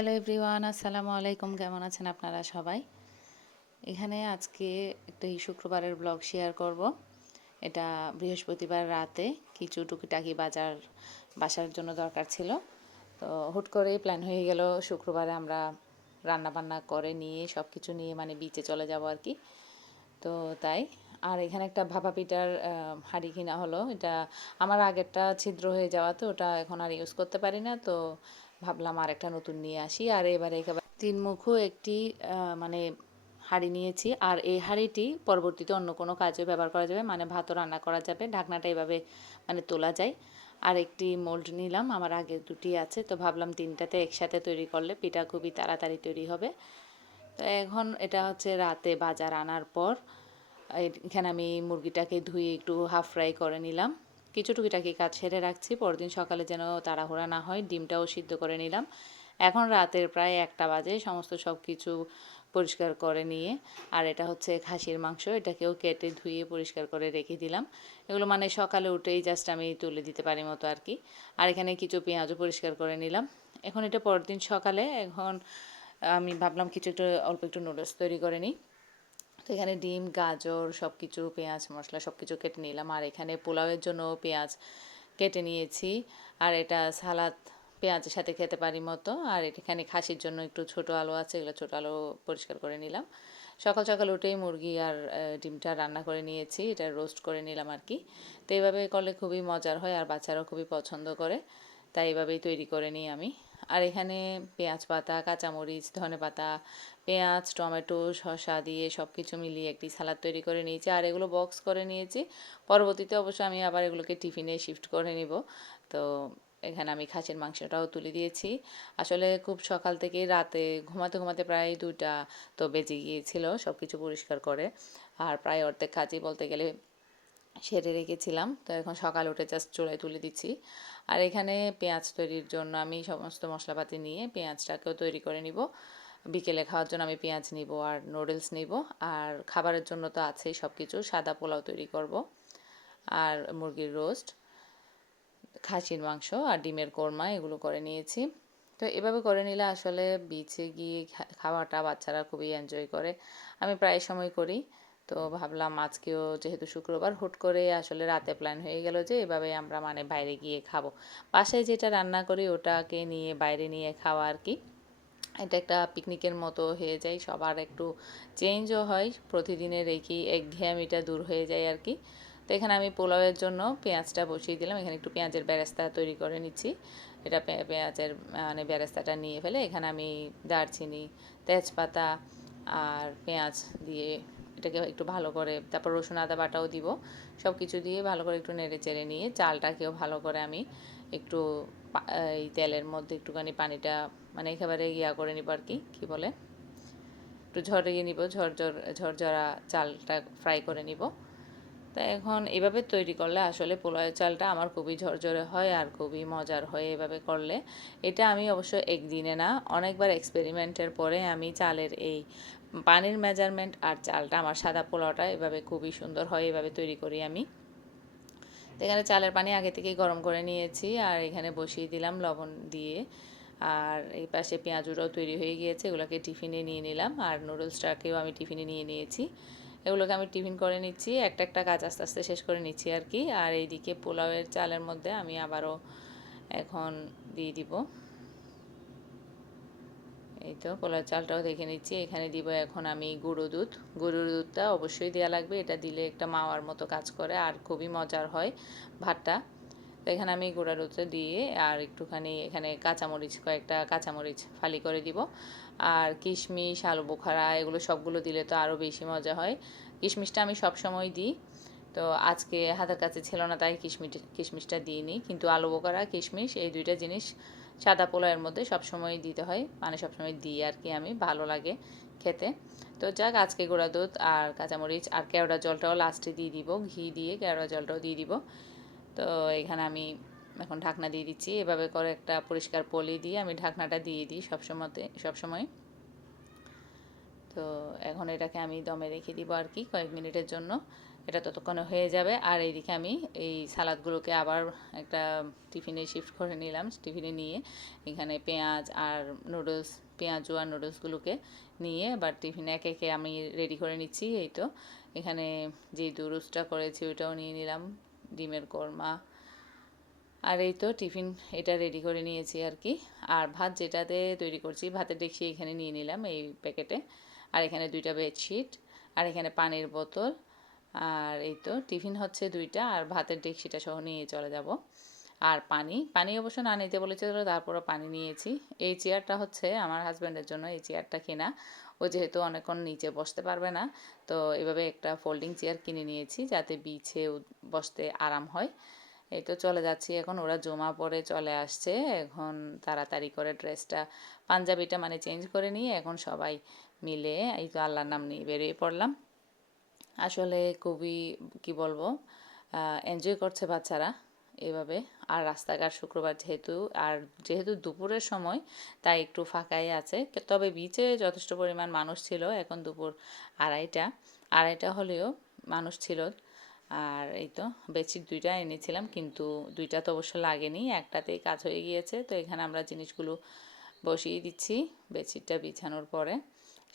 Hello everyone, আসসালামু আলাইকুম। কেমন আছেন আপনারা সবাই? এখানে আজকে একটা শুক্রবারের ব্লগ শেয়ার করব। এটা বৃহস্পতিবার রাতে কিছু টুকিটাকি বাসার জন্য দরকার ছিল। তো হুট করেই প্ল্যান হয়ে গেল শুক্রবারে আমরা রান্না বান্না করে নিয়ে সব কিছু নিয়ে মানে বিচে চলে যাব আর কি। তো তাই আর এখানে একটা ভাপা পিঠার হাঁড়ি কিনা হলো। এটা আমার আগেরটা ছিদ্র হয়ে যাওয়া, তো ওটা এখন আর ইউজ করতে পারি না। তো ভাবলাম আর একটা নতুন নিয়ে আসি। আর এবারে একেবারে তিন মুখো একটি মানে হাঁড়ি নিয়েছি। আর এই হাঁড়িটি পরবর্তীতে অন্য কোনো কাজে ব্যবহার করা যাবে, মানে ভাতও রান্না করা যাবে। ঢাকনাটা এভাবে মানে তোলা যায়। আর একটি মোল্ড নিলাম, আমার আগে দুটি আছে, তো ভাবলাম তিনটাতে একসাথে তৈরি করলে পিঠা খুবই তাড়াতাড়ি তৈরি হবে। তো এখন এটা হচ্ছে রাতে বাজার আনার পর এখানে আমি মুরগিটাকে ধুয়ে একটু হাফ ফ্রাই করে নিলাম। কিছু টুকিটাকি কাজ সেরে রাখছি, পরদিন সকালে যেন তাড়াহুড়া না হয়। ডিমটাও সিদ্ধ করে নিলাম। এখন রাতের প্রায় 1টা বাজে, সমস্ত সব কিছু পরিষ্কার করে নিয়ে। আর এটা হচ্ছে খাসির মাংস, এটাকেও কেটে ধুয়ে পরিষ্কার করে রেখে দিলাম। এগুলো মানে সকালে উঠেই জাস্ট আমি তুলে দিতে পারি মতো আর কি। আর এখানে কিছু পেঁয়াজও পরিষ্কার করে নিলাম। এখন এটা পরদিন সকালে, এখন আমি ভাবলাম কিছু একটু অল্প একটু নুডলস তৈরি করে নিই। তো এখানে ডিম, গাজর সব কিছু, পেঁয়াজ, মশলা সব কিছু কেটে নিলাম। আর এখানে পোলাওয়ের জন্য পেঁয়াজ কেটে নিয়েছি। আর এটা সালাদ পেঁয়াজের সাথে খেতে পারি মতো। আর এখানে খাসির জন্য একটু ছোটো আলু আছে, এগুলো ছোটো আলু পরিষ্কার করে নিলাম। সকাল সকাল উঠেই মুরগি আর ডিমটা রান্না করে নিয়েছি, এটা রোস্ট করে নিলাম আর কি। তো এইভাবে করলে খুবই মজার হয় আর বাচ্চারাও খুবই পছন্দ করে, তাই এইভাবেই তৈরি করে নিই আমি। আর এখানে পেঁয়াজ পাতা, কাঁচামরিচ, ধনেপাতা, পেঁয়াজ, টমেটো, শসা দিয়ে সব কিছু মিলিয়ে একটি সালাদ তৈরি করে নিয়েছি। আর এগুলো বক্স করে নিয়েছি, পরবর্তীতে অবশ্য আমি আবার এগুলোকে টিফিনে শিফট করে নিব। তো এখানে আমি খাসির মাংসটাও তুলে দিয়েছি। আসলে খুব সকাল থেকেই রাতে ঘুমাতে ঘুমাতে প্রায় 2টা তো বেজে গিয়েছিল সব কিছু পরিষ্কার করে। আর প্রায় অর্ধেক কাজই বলতে গেলে সেরে রেখেছিলাম। তো এখন সকালে উঠে জাস্ট চুলায় তুলে দিচ্ছি। আর এখানে পেঁয়াজ তৈরির জন্য আমি সমস্ত মশলাপাতি নিয়ে পেঁয়াজটাকেও তৈরি করে নিব। বিকেলে খাওয়ার জন্য আমি পেঁয়াজ নিব আর নুডলস নিব। আর খাবারের জন্য তো আছেই সব কিছু, সাদা পোলাও তৈরি করব, আর মুরগির রোস্ট, খাসির মাংস আর ডিমের কোরমা, এগুলো করে নিয়েছি। তো এভাবে করে নিলে আসলে বিচে গিয়ে খাওয়াটা বাচ্চারা খুবই এনজয় করে, আমি প্রায় সময় করি। তো ভাবলাম আজকেও যেহেতু শুক্রবার, হুট করে আসলে রাতে প্ল্যান হয়ে গেল যে এভাবে আমরা মানে বাইরে গিয়ে খাবো। বাসায় যেটা রান্না করি ওটাকে নিয়ে বাইরে নিয়ে খাওয়া আর কি। এটা একটা পিকনিকের মতো হয়ে যায়, সবার একটু চেঞ্জও হয়, প্রতিদিনের একই একঘেয়েমিটা দূর হয়ে যায় আর কি। তো এখানে আমি পোলাওয়ের জন্য পেঁয়াজটা বসিয়ে দিলাম, এখানে একটু পেঁয়াজের বেরেস্তা তৈরি করে নিচ্ছি। এটা পেঁয়াজের মানে বেরেস্তাটা নিয়ে ফেলে এখানে আমি দারচিনি, তেজপাতা আর পেঁয়াজ দিয়ে এটাকে একটু ভালো করে, তারপর রসুন আদা বাটাও দিব, সব কিছু দিয়ে ভালো করে একটু নেড়ে চেড়ে নিয়ে চালটাকেও ভালো করে আমি একটু এই তেলের মধ্যে একটুখানি পানিটা মানে একেবারে করে নিব আর কি, কী বলে, একটু ঝরিয়ে নিব, ঝরঝরা চালটা ফ্রাই করে নিব। তা এখন এভাবে তৈরি করলে আসলে পোলাওয়ের চালটা আমার খুবই ঝরঝরে হয় আর খুবই মজার হয় এভাবে করলে। এটা আমি অবশ্য একদিনে না, অনেকবার এক্সপেরিমেন্টের পরে আমি চালের এই পানির মেজারমেন্ট আর চালটা আমার সাদা পোলাওটা এভাবে খুবই সুন্দর হয়, এভাবে তৈরি করি আমি। তো এখানে চালের পানি আগে থেকেই গরম করে নিয়েছি আর এখানে বসিয়ে দিলাম লবণ দিয়ে। আর এই পাশে পেঁয়াজুটাও তৈরি হয়ে গিয়েছে, এগুলোকে টিফিনে নিয়ে নিলাম। আর নুডলসটাকেও আমি টিফিনে নিয়ে নিয়েছি, এগুলোকে আমি টিফিন করে নিচ্ছি, একটা একটা কাজ আস্তে আস্তে শেষ করে নিচ্ছি আর কি। আর এইদিকে পোলাওয়ের চালের মধ্যে আমি আবারও এখন দিয়ে দিব, এই তো পোলাও চালটাও দেখে নিচ্ছি। এখানে দিব এখন আমি গুঁড়ো দুধ, গুঁড়ো দুধটা অবশ্যই দেওয়া লাগবে, এটা দিলে একটা মাওয়ার মতো কাজ করে আর খুবই মজার হয় ভাতটা। তো এখানে আমি গুঁড়া দুধটা দিয়ে আর একটুখানি এখানে কাঁচামরিচ, কয়েকটা কাঁচামরিচ ফালি করে দিব। আর কিশমিশ, আলু বোখারা এগুলো সবগুলো দিলে তো আরও বেশি মজা হয়। কিশমিশটা আমি সব সময় দিই, তো আজকে হাতের কাছে ছিল না তাই কিশমিশটা দিইনি, কিন্তু আলু বোখারা, কিশমিশ এই দুইটা জিনিস সাদা পোলাওয়ের মধ্যে সবসময় দিতে হয়, মানে সবসময় দিই আর কি, আমি ভালো লাগে খেতে। তো যাক, আজকে গুঁড়া দুধ আর কাঁচামরিচ আর কেওড়া জলটাও লাস্টে দিয়ে দিব, ঘি দিয়ে কেওড়া জলটাও দিয়ে দিব। তো এখানে আমি এখন ঢাকনা দিয়ে দিচ্ছি, এভাবে করে একটা পরিষ্কার পলি দিয়ে আমি ঢাকনাটা দিয়ে দিই সবসময়। তো এখন এটাকে আমি দমে রেখে দিব আর কি কয়েক মিনিটের জন্য। এটা ততক্ষণে হয়ে যাবে। আর এইদিকে আমি এই সালাদগুলোকে আবার একটা টিফিনে শিফট করে নিলাম। টিফিনে নিয়ে এখানে পেঁয়াজ আর নুডলস, পেঁয়াজু আর নুডলসগুলোকে নিয়ে এবার টিফিনে একে একে আমি রেডি করে নিচ্ছি। এই তো এখানে যে রোস্টটা করেছি ওইটাও নিয়ে নিলাম, ডিমের কোরমা, আর এই তো টিফিন এটা রেডি করে নিয়েছি আর কি। আর ভাত যেটাতে তৈরি করছি, ভাতের ডেকচি এখানে নিয়ে নিলাম এই প্যাকেটে। আর এখানে 2টা বেডশিট, আর এখানে পানির বোতল, আর এই তো টিফিন হচ্ছে 2টা, আর ভাতের ডেকচিটা সহ নিয়ে চলে যাব। আর পানি অবশ্য না নিতে বলেছিল, তারপরও পানি নিয়েছি। এই চেয়ারটা হচ্ছে আমার হাজব্যান্ডের জন্য, এই চেয়ারটা কেনা। ও যেহেতু অনেকক্ষণ নিচে বসতে পারবে না, তো এভাবে একটা ফোল্ডিং চেয়ার কিনে নিয়েছি যাতে বিছে বসতে আরাম হয়। এই তো চলে যাচ্ছি এখন, ওরা জমা পরে চলে আসছে। এখন তাড়াতাড়ি করে ড্রেসটা, পাঞ্জাবিটা মানে চেঞ্জ করে নিয়ে এখন সবাই মিলে এই তো আল্লাহর নাম নিয়ে বেরিয়ে পড়লাম। আসলে খুবই কি বলবো, এনজয় করছে বাচ্চারা এভাবে। আর রাস্তাঘাট শুক্রবার যেহেতু দুপুরের সময়, তাই একটু ফাঁকাই আছে, তবে বিচে যথেষ্ট পরিমাণ মানুষ ছিল। এখন দুপুর 2:30 হলেও মানুষ ছিল। আর এই তো বেডশিট 2টা এনেছিলাম, কিন্তু 2টা তো অবশ্য লাগেনি, একটাতেই কাজ হয়ে গিয়েছে। তো এখানে আমরা জিনিসগুলো বসিয়ে দিচ্ছি বেডশিটটা বিছানোর পরে।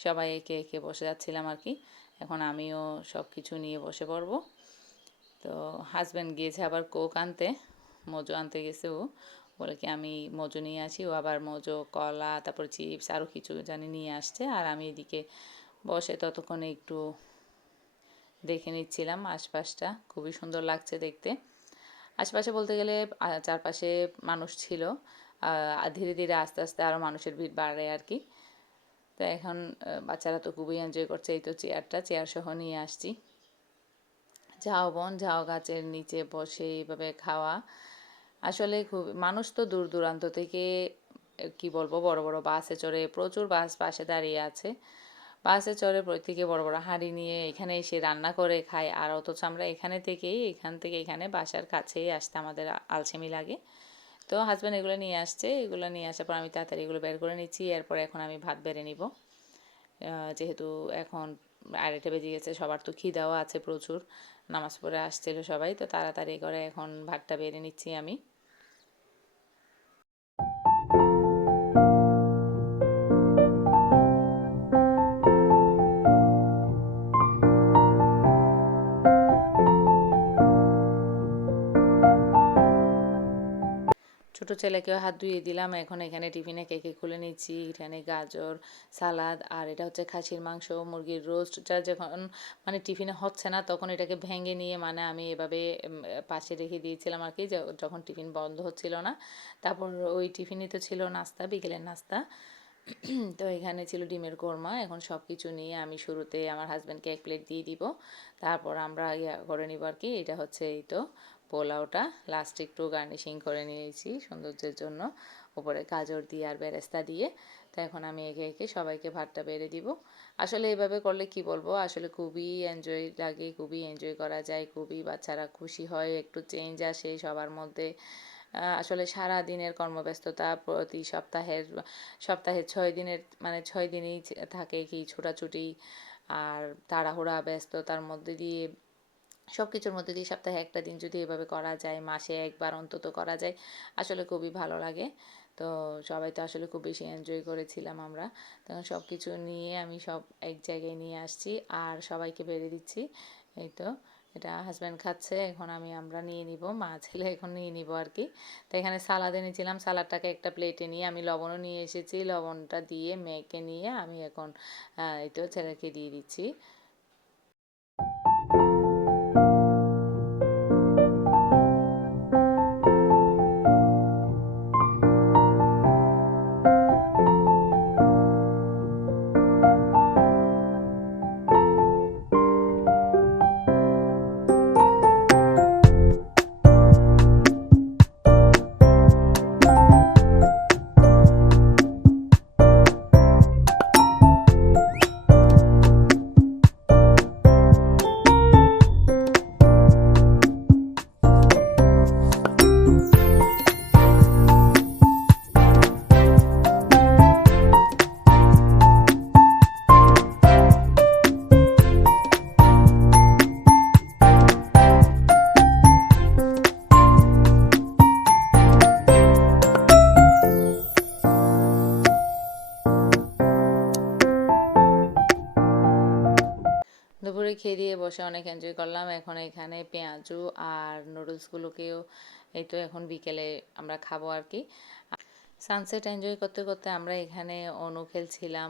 সবাই একে একে বসে যাচ্ছিলাম আর কি। এখন আমিও সব কিছু নিয়ে বসে পড়ব। তো হাজব্যান্ড গিয়েছে আবার কোক আনতে, মজো আনতে গেছে। ও বলে কি আমি মজো নিয়ে আসি, ও আবার মজো, কলা, তারপর চিপস আরও কিছু জানি নিয়ে আসছে। আর আমি এদিকে বসে ততক্ষণে একটু দেখে নিচ্ছিলাম আশপাশটা, খুবই সুন্দর লাগছে দেখতে। আশপাশে বলতে গেলে চারপাশে মানুষ ছিল, ধীরে ধীরে আস্তে আস্তে আরও মানুষের ভিড় বাড়ে আর কি। তো এখন বাচ্চারা তো খুবই এনজয় করছে। এই তো চেয়ার সহ নিয়ে আসছি। ঝাউ বন, ঝাউ গাছের নিচে বসে এইভাবে খাওয়া, আসলে খুব মানুষ তো দূর দূরান্ত থেকে, কি বলবো, বড় বড় বাসে চড়ে, প্রচুর বাস পাশে দাঁড়িয়ে আছে। বাসে চড়ে প্রত্যেকে বড় বড় হাঁড়ি নিয়ে এখানে এসে রান্না করে খায়। আর অথচ আমরা এখান থেকে এখানে বাসার কাছেই আসতে আমাদের আলসেমি লাগে। তো হাজব্যান্ড এগুলো নিয়ে আসছে, এগুলো নিয়ে আসার পর আমি তাড়াতাড়ি এগুলো বের করে নিচ্ছি। এরপর এখন আমি ভাত বেড়ে নিব, যেহেতু এখন 2:30 বেজে গেছে, সবার তো খিদাও আছে প্রচুর, নামাজ পড়ে আসছিল সবাই। তো তাড়াতাড়ি করে এখন ভাতটা বেড়ে নিচ্ছি আমি। ছোট ছেলেকেও হাত ধুয়ে দিলাম। এখন এখানে টিফিনে কেকে খুলে নিচ্ছি। এখানে গাজর, সালাদ, আর এটা হচ্ছে খাসির মাংস, মুরগির রোস্ট, যা যখন মানে টিফিনে হচ্ছে না তখন এটাকে ভেঙে নিয়ে মানে আমি এভাবে পাশে রেখে দিয়েছিলাম আর কি, যখন টিফিন বন্ধ হচ্ছিল না। তারপর ওই টিফিনই তো ছিল নাস্তা, বিকেলের নাস্তা। তো এখানে ছিল ডিমের কোরমা। এখন সব কিছু নিয়ে আমি শুরুতে আমার হাজব্যান্ডকে 1 প্লেট দিয়ে দিব, তারপর আমরা করে নিব আর কি। এটা হচ্ছে এই তো পোলাওটা, লাস্টে একটু গার্নিশিং করে নিয়েছি সৌন্দর্যের জন্য, উপরে গাজর দিয়ে আর বেরেস্তা দিয়ে। তো এখন আমি একে একে সবাইকে ভাতটা বেড়ে দিব। আসলে এভাবে করলে কি বলবো, আসলে খুবই এনজয় লাগে, খুবই এনজয় করা যায়, খুবই বাচ্চারা খুশি হয়, একটু চেঞ্জ আসে সবার মধ্যে। আসলে সারা দিনের কর্মব্যস্ততা, প্রতি সপ্তাহে 6 দিনের মানে 6 দিনই থাকে কি ছোটাছুটি আর তাড়াহুড়া ব্যস্ততার মধ্যে দিয়ে, সব কিছুর মধ্যে দিয়ে সপ্তাহে একটা দিন যদি এভাবে করা যায়, মাসে একবার অন্তত করা যায়, আসলে খুবই ভালো লাগে। তো সবাই তো আসলে খুব বেশি এনজয় করেছিলাম আমরা। তখন সব কিছু নিয়ে আমি সব এক জায়গায় নিয়ে আসছি আর সবাইকে বেড়ে দিচ্ছি। এই তো এটা হাজব্যান্ড খাচ্ছে, এখন আমরা নিয়ে নিব, মা ছেলে এখন নিয়ে নিব আর কি। তো এখানে সালাদ এনেছিলাম, সালাদটাকে একটা প্লেটে নিয়ে আমি লবণও নিয়ে এসেছি, লবণটা দিয়ে মেখে নিয়ে আমি এখন এই তো ছেলেকে দিয়ে দিচ্ছি। খেয়ে দিয়ে বসে অনেক এনজয় করলাম। এখন এখানে পেঁয়াজু আর নুডলসগুলোকেও এই তো এখন বিকেলে আমরা খাবো আর কি। সানসেট এনজয় করতে করতে আমরা এখানে অনু খেলছিলাম,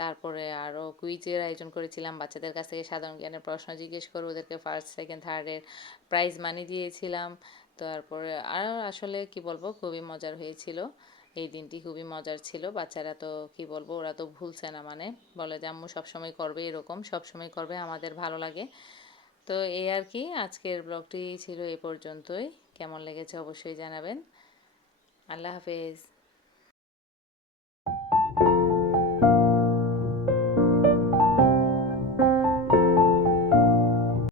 তারপরে আরও কুইজের আয়োজন করেছিলাম। বাচ্চাদের কাছ থেকে সাধারণ জ্ঞানের প্রশ্ন জিজ্ঞেস করে ওদেরকে ফার্স্ট সেকেন্ড থার্ডের প্রাইজ মানি দিয়েছিলাম। তারপরে আরও আসলে কি বলবো, খুবই মজার হয়েছিল। এই দিনটি খুবই মজার ছিল। বাচ্চারা তো কি বলবো, ওরা তো ভুলছে না, মানে বলে যে আম্মু সবসময় করবে, এরকম সবসময় করবে, আমাদের ভালো লাগে। তো এই আর কি, আজকের ব্লগটি ছিল এ পর্যন্তই। কেমন লেগেছে অবশ্যই জানাবেন। আল্লাহ হাফেজ।